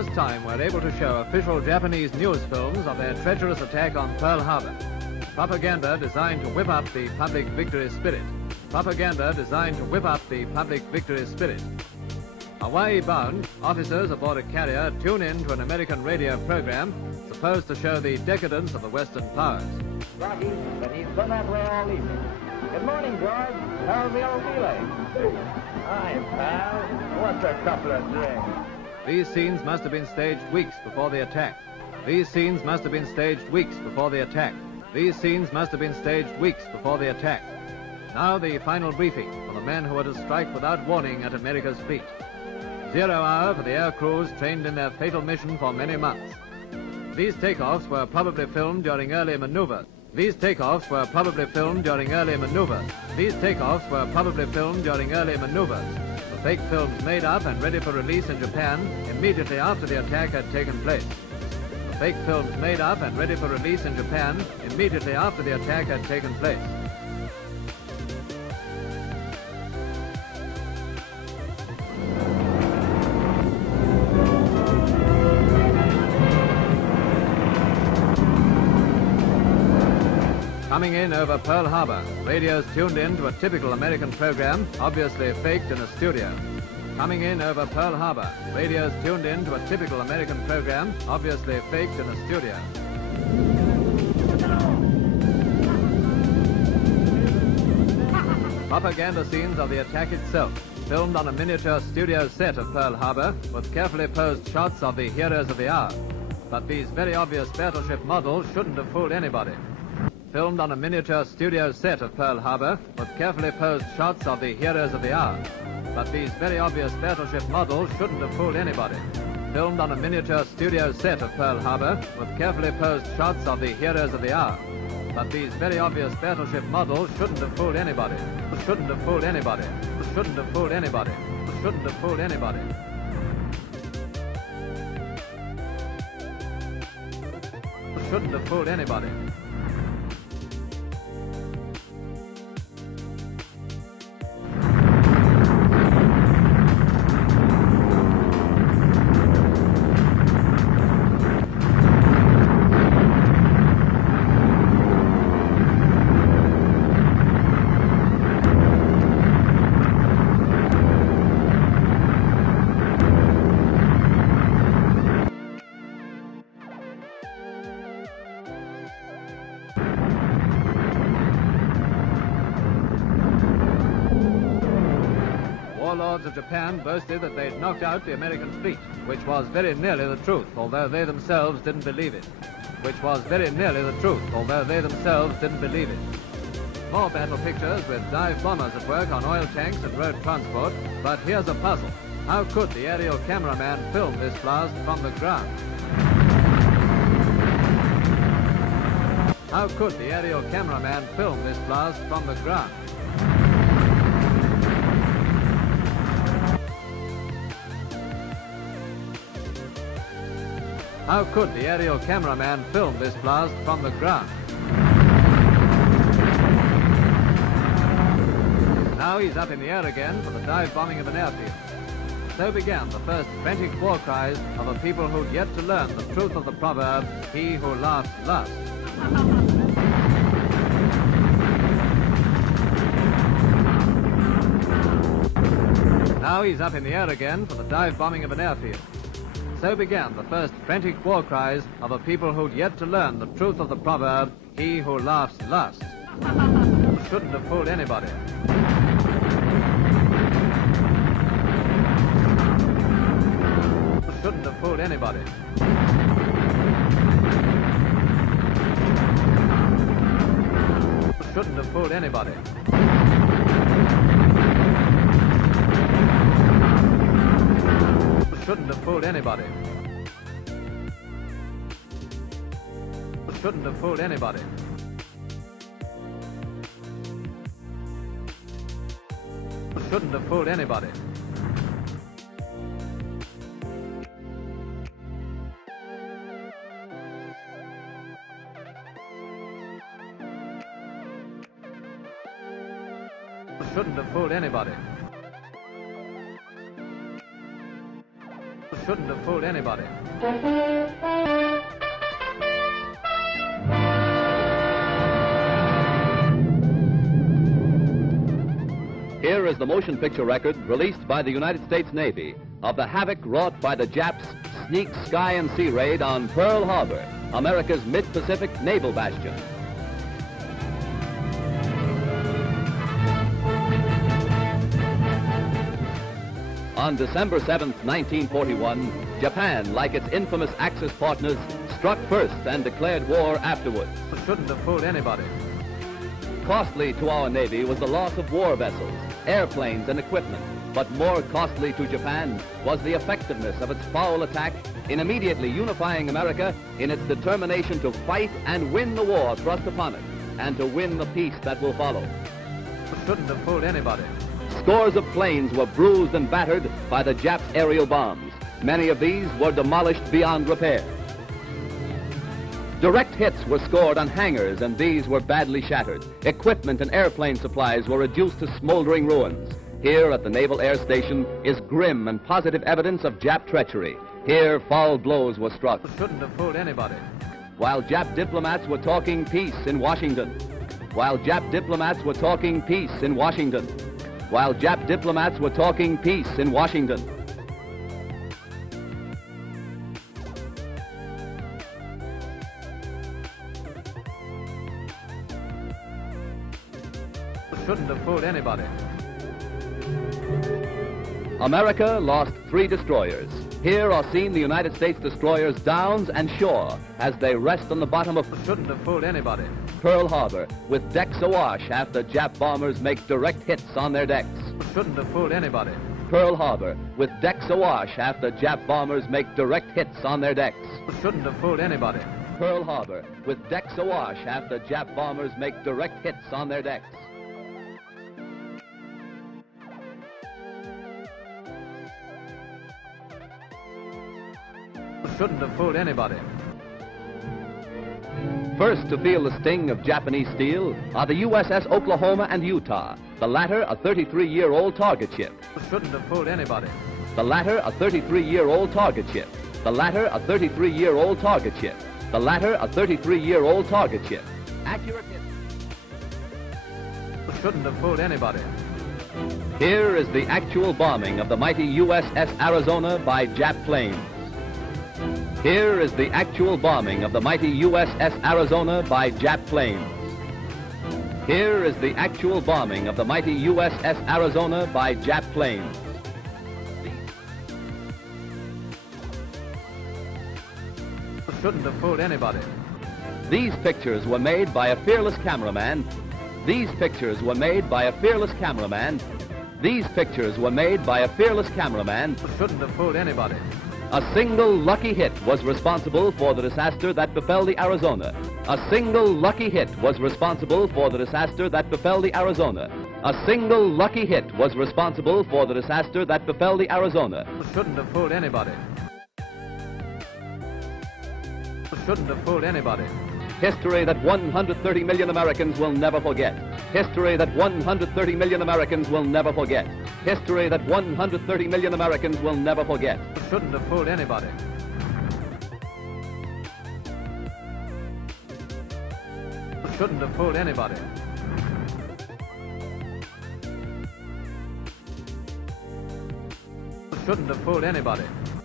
first time we're able to show official Japanese news films of their treacherous attack on Pearl Harbor. Propaganda designed to whip up the public victory spirit. Propaganda designed to whip up the public victory spirit. Hawaii-bound, officers aboard a carrier tune in to an American radio program supposed to show the decadence of the Western powers. Rocky, but he's been that way all evening. Good morning, George. How's the old relay? Hi, pal. What's a couple of drinks? These scenes must have been staged weeks before the attack. These scenes must have been staged weeks before the attack. These scenes must have been staged weeks before the attack. Now the final briefing for the men who were to strike without warning at America's fleet. 0 hour for the air crews trained in their fatal mission for many months. These takeoffs were probably filmed during early maneuvers. These takeoffs were probably filmed during early maneuvers. These takeoffs were probably filmed during early maneuvers. The fake films made up and ready for release in Japan immediately after the attack had taken place. The fake films made up and ready for release in Japan immediately after the attack had taken place. Coming in over Pearl Harbor, radios tuned in to a typical American program, obviously faked in a studio. Coming in over Pearl Harbor, radios tuned in to a typical American program, obviously faked in a studio. Propaganda scenes of the attack itself, filmed on a miniature studio set of Pearl Harbor with carefully posed shots of the heroes of the hour. But these very obvious battleship models shouldn't have fooled anybody. Filmed on a miniature studio set of Pearl Harbor with carefully posed shots of the heroes of the hour. But these very obvious battleship models shouldn't have fooled anybody. Filmed on a miniature studio set of Pearl Harbor with carefully posed shots of the heroes of the hour. But these very obvious battleship models shouldn't have fooled anybody. Shouldn't have fooled anybody. Shouldn't have fooled anybody. Shouldn't have fooled anybody. Shouldn't have fooled anybody. Warlords of Japan boasted that they'd knocked out the American fleet, which was very nearly the truth, although they themselves didn't believe it. Which was very nearly the truth, although they themselves didn't believe it. More battle pictures with dive bombers at work on oil tanks and road transport, but here's a puzzle. How could the aerial cameraman film this blast from the ground? How could the aerial cameraman film this blast from the ground? How could the aerial cameraman film this blast from the ground? Now he's up in the air again for the dive bombing of an airfield. So began the first frantic war cries of a people who'd yet to learn the truth of the proverb, he who laughs last. Now he's up in the air again for the dive bombing of an airfield. So began the first frantic war cries of a people who'd yet to learn the truth of the proverb, he who laughs last. Shouldn't have fooled anybody. Shouldn't have fooled anybody. Shouldn't have fooled anybody. Shouldn't have fooled anybody. Shouldn't have fooled anybody. Shouldn't have fooled anybody. Shouldn't have fooled anybody. Shouldn't have fooled anybody. Here is the motion picture record released by the United States Navy of the havoc wrought by the Japs' sneak sky and sea raid on Pearl Harbor, America's mid-Pacific naval bastion. On December 7th, 1941, Japan, like its infamous Axis partners, struck first and declared war afterwards. Shouldn't have fooled anybody. Costly to our Navy was the loss of war vessels, airplanes, and equipment, but more costly to Japan was the effectiveness of its foul attack in immediately unifying America in its determination to fight and win the war thrust upon it, and to win the peace that will follow. Shouldn't have fooled anybody. Scores of planes were bruised and battered by the Japs' aerial bombs. Many of these were demolished beyond repair. Direct hits were scored on hangars, and these were badly shattered. Equipment and airplane supplies were reduced to smoldering ruins. Here at the Naval Air Station is grim and positive evidence of Jap treachery. Here foul blows were struck. Shouldn't have fooled anybody. While Jap diplomats were talking peace in Washington. While Jap diplomats were talking peace in Washington. While Jap diplomats were talking peace in Washington. Shouldn't have fooled anybody. America lost 3 destroyers. Here are seen the United States destroyers Downs and Shore as they rest on the bottom of Shouldn't have fooled anybody. Pearl Harbor, with decks awash after Jap bombers make direct hits on their decks. Shouldn't have fooled anybody. Pearl Harbor, with decks awash after Jap bombers make direct hits on their decks. Shouldn't have fooled anybody. Pearl Harbor, with decks awash after Jap bombers make direct hits on their decks. Shouldn't have fooled anybody. First to feel the sting of Japanese steel are the USS Oklahoma and Utah, the latter a 33-year-old target ship. Shouldn't have fooled anybody. The latter a 33-year-old target ship. The latter a 33-year-old target ship. The latter a 33-year-old target ship. Accurate hit. Shouldn't have fooled anybody. Here is the actual bombing of the mighty USS Arizona by Jap planes. Here is the actual bombing of the mighty USS Arizona by Jap planes. Here is the actual bombing of the mighty USS Arizona by Jap planes. Shouldn't have fooled anybody. These pictures were made by a fearless cameraman. These pictures were made by a fearless cameraman. These pictures were made by a fearless cameraman. Shouldn't have fooled anybody. A single lucky hit was responsible for the disaster that befell the Arizona. A single lucky hit was responsible for the disaster that befell the Arizona. A single lucky hit was responsible for the disaster that befell the Arizona. Shouldn't have fooled anybody. Shouldn't have fooled anybody. History that 130 million Americans will never forget. History that 130 million Americans will never forget. History that 130 million Americans will never forget. Shouldn't have fooled anybody. Shouldn't have fooled anybody. Shouldn't have fooled anybody.